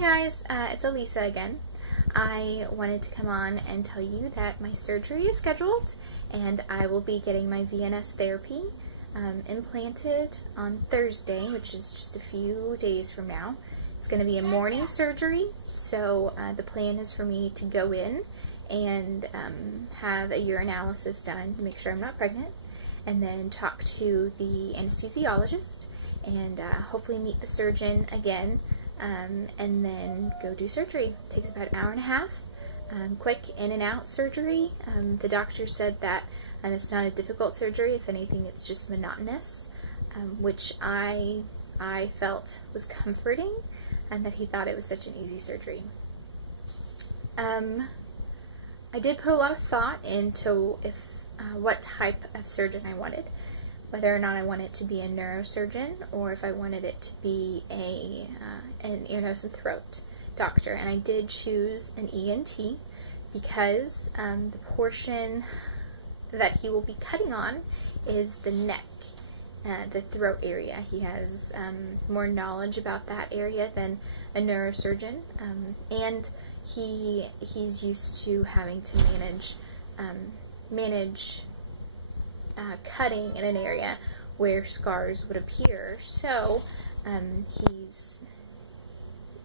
Hi guys, it's Elisa again. I wanted to come on and tell you that my surgery is scheduled and I will be getting my VNS therapy implanted on Thursday, which is just a few days from now. It's going to be a morning surgery, so the plan is for me to go in and have a urinalysis done to make sure I'm not pregnant, and then talk to the anesthesiologist and hopefully meet the surgeon again, and then go do surgery. It takes about an hour and a half. Quick in and out surgery. The doctor said that it's not a difficult surgery. If anything, it's just monotonous, which I felt was comforting, and that he thought it was such an easy surgery. I did put a lot of thought into what type of surgeon I wanted, whether or not I wanted it to be a neurosurgeon or if I wanted it to be an ear, nose, and throat doctor. And I did choose an ENT because the portion that he will be cutting on is the neck, the throat area. He has more knowledge about that area than a neurosurgeon, and he's used to having to manage cutting in an area where scars would appear. So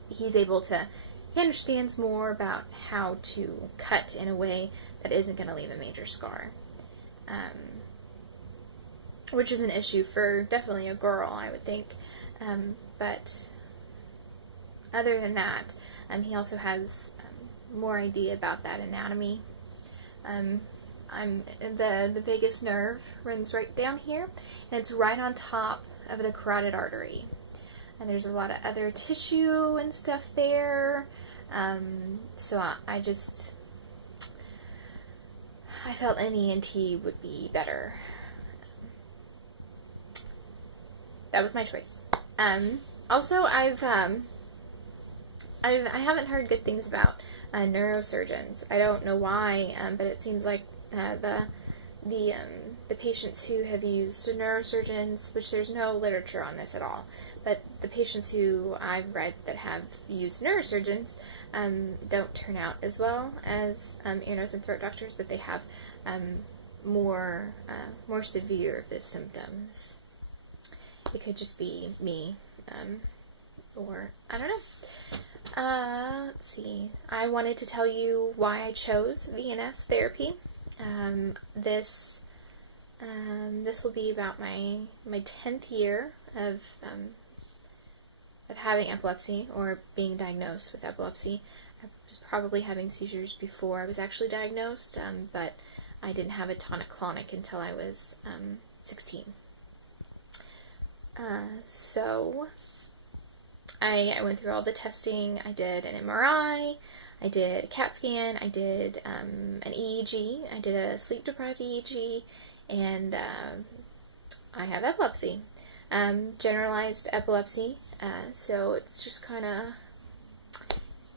he's able to, he understands more about how to cut in a way that isn't going to leave a major scar, which is an issue for definitely a girl, I would think. But other than that, he also has more idea about that anatomy. The vagus nerve runs right down here, and it's right on top of the carotid artery. And there's a lot of other tissue and stuff there. So I felt an ENT would be better. That was my choice. Also, I haven't heard good things about neurosurgeons. I don't know why, but it seems like the patients who have used neurosurgeons, which there's no literature on this at all, but the patients who I've read that have used neurosurgeons don't turn out as well as ear, nose, and throat doctors, that they have more severe of the symptoms. It could just be me, or I don't know. Let's see. I wanted to tell you why I chose VNS therapy. This will be about my 10th year of having epilepsy, or being diagnosed with epilepsy. I was probably having seizures before I was actually diagnosed, but I didn't have a tonic-clonic until I was 16. So I went through all the testing. I did an MRI, I did a CAT scan, I did an EEG, I did a sleep-deprived EEG, and I have epilepsy. Generalized epilepsy, so it's just kind of,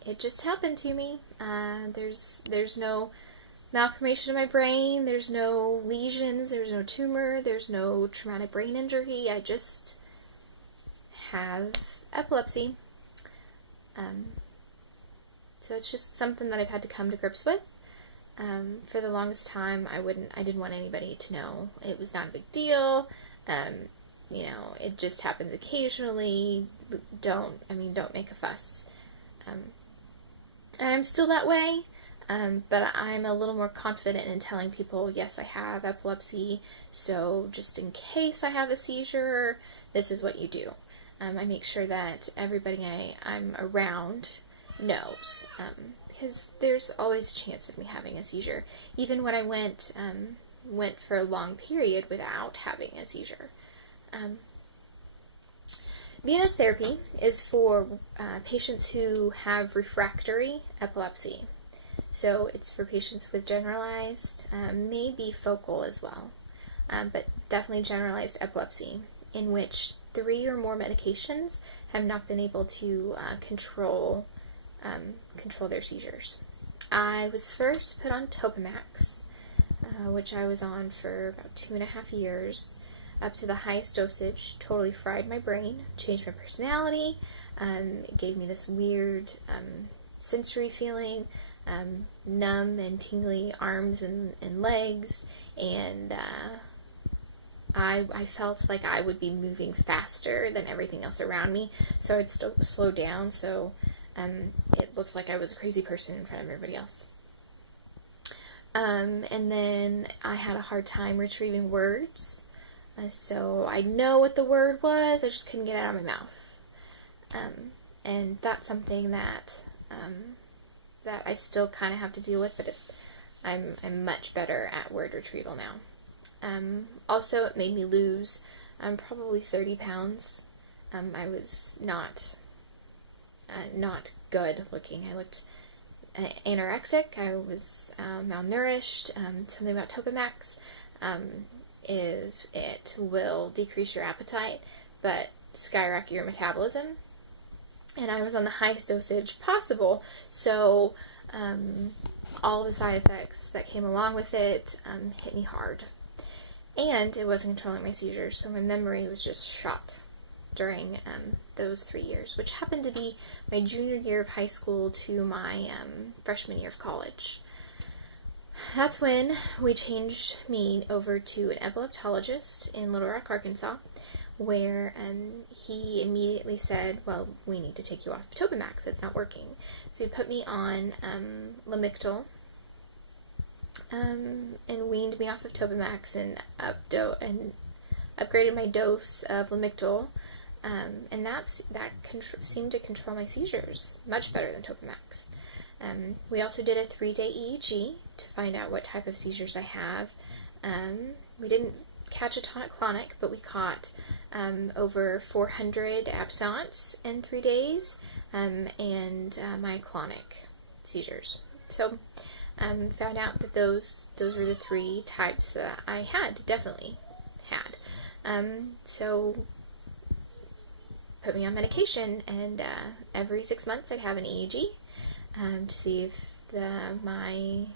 it just happened to me. There's no malformation in my brain, there's no lesions, there's no tumor, there's no traumatic brain injury. I just have epilepsy. So it's just something that I've had to come to grips with. For the longest time, I didn't want anybody to know. It was not a big deal. It just happens occasionally. Don't make a fuss. And I'm still that way, but I'm a little more confident in telling people, yes, I have epilepsy, so just in case I have a seizure, this is what you do. I make sure that everybody I'm around knows, because there's always a chance of me having a seizure, even when I went for a long period without having a seizure. VNS therapy is for patients who have refractory epilepsy. So it's for patients with generalized, maybe focal as well, but definitely generalized epilepsy, in which 3 or more medications have not been able to control their seizures. I was first put on Topamax, which I was on for about 2.5 years, up to the highest dosage. Totally fried my brain, changed my personality, It gave me this weird sensory feeling, numb and tingly arms and legs, and I felt like I would be moving faster than everything else around me, so I'd slow down, so it looked like I was a crazy person in front of everybody else. And then I had a hard time retrieving words, so I know what the word was, I just couldn't get it out of my mouth. And that's something that that I still kind of have to deal with, but I'm much better at word retrieval now. Also, it made me lose probably 30 pounds. I was not good looking. I looked anorexic. I was malnourished. Something about Topamax is it will decrease your appetite, but skyrocket your metabolism. And I was on the highest dosage possible, so all the side effects that came along with it hit me hard. And it wasn't controlling my seizures, so my memory was just shot during those 3 years, which happened to be my junior year of high school to my freshman year of college. That's when we changed me over to an epileptologist in Little Rock, Arkansas, where he immediately said, well, we need to take you off Topamax, it's not working. So he put me on Lamictal, and weaned me off of Topamax and upgraded my dose of Lamictal, and that seemed to control my seizures much better than Topamax. We also did a 3-day EEG to find out what type of seizures I have. We didn't catch a tonic-clonic, but we caught over 400 absence in 3 days, and myoclonic seizures. So found out that those were the 3 types that I definitely had. So put me on medication, and every 6 months I'd have an EEG to see if my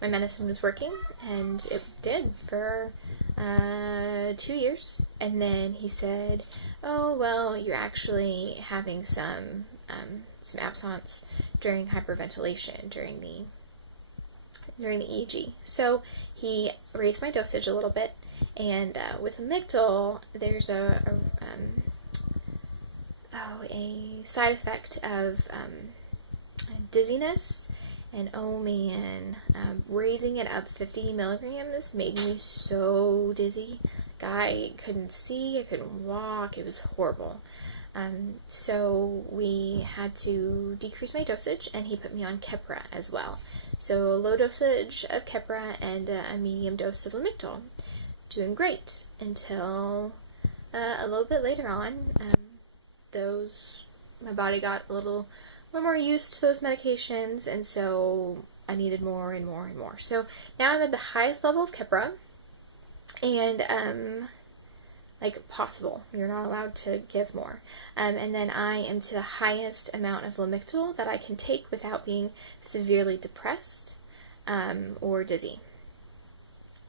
medicine was working, and it did for 2 years. And then he said, oh, well, you're actually having some absence during hyperventilation during the EEG. So he raised my dosage a little bit, and with amygdala, there's a side effect of dizziness. And oh man, raising it up 50 milligrams made me so dizzy. I couldn't see, I couldn't walk, it was horrible. So we had to decrease my dosage, and he put me on Keppra as well. So a low dosage of Keppra and a medium dose of Lamictal. Doing great until a little bit later on. My body got a little more used to those medications, and so I needed more and more and more. So now I'm at the highest level of Keppra, and like possible. You're not allowed to give more. And then I am to the highest amount of Lamictal that I can take without being severely depressed or dizzy.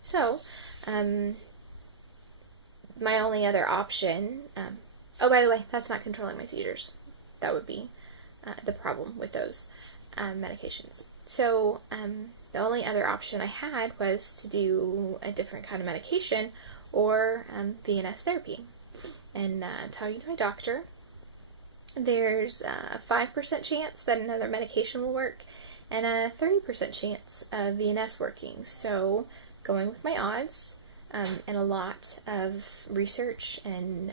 So my only other option, oh, by the way, that's not controlling my seizures. That would be the problem with those medications. So the only other option I had was to do a different kind of medication, or VNS therapy. And talking to my doctor, there's a 5% chance that another medication will work, and a 30% chance of VNS working. So going with my odds, and a lot of research and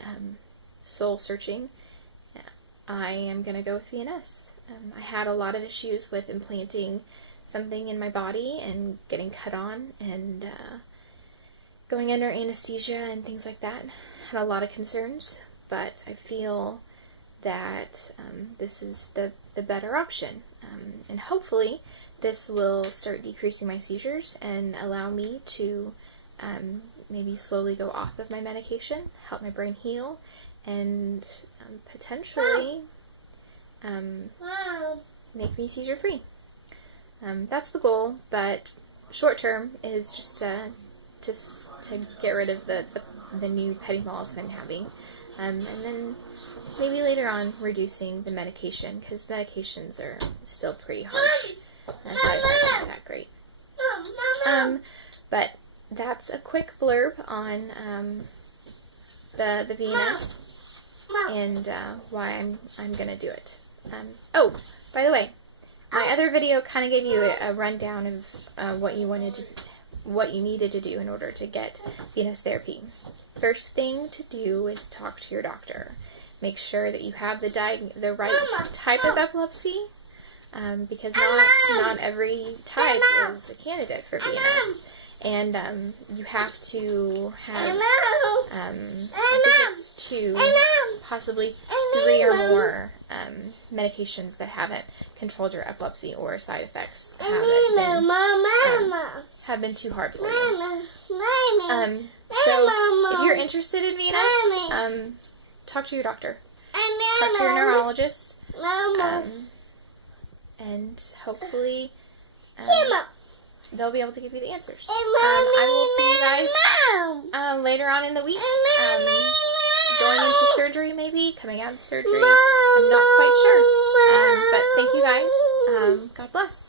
soul searching, I am going to go with VNS. I had a lot of issues with implanting something in my body and getting cut on, and going under anesthesia and things like that. Had a lot of concerns, but I feel that this is the better option. And hopefully this will start decreasing my seizures and allow me to maybe slowly go off of my medication, help my brain heal, and potentially make me seizure free. That's the goal, but short term is just to get rid of the new petty malls that I'm having, and then maybe later on reducing the medication, because medications are still pretty harsh. And side effects aren't that great. But that's a quick blurb on the VNS and why I'm gonna do it. Oh, by the way, my other video kind of gave you a rundown of what you needed to do in order to get VNS therapy. First thing to do is talk to your doctor. Make sure that you have the right type of epilepsy, because not every type is a candidate for VNS. And you have to have, I think it's 2, possibly 3 or more medications that haven't controlled your epilepsy or side effects have been too hard for you. So if you're interested in VNS, talk to your doctor. Talk to your neurologist. And hopefully they'll be able to give you the answers. I will see you guys later on in the week. Going into surgery, maybe. Coming out of surgery. I'm not quite sure. But thank you guys. God bless.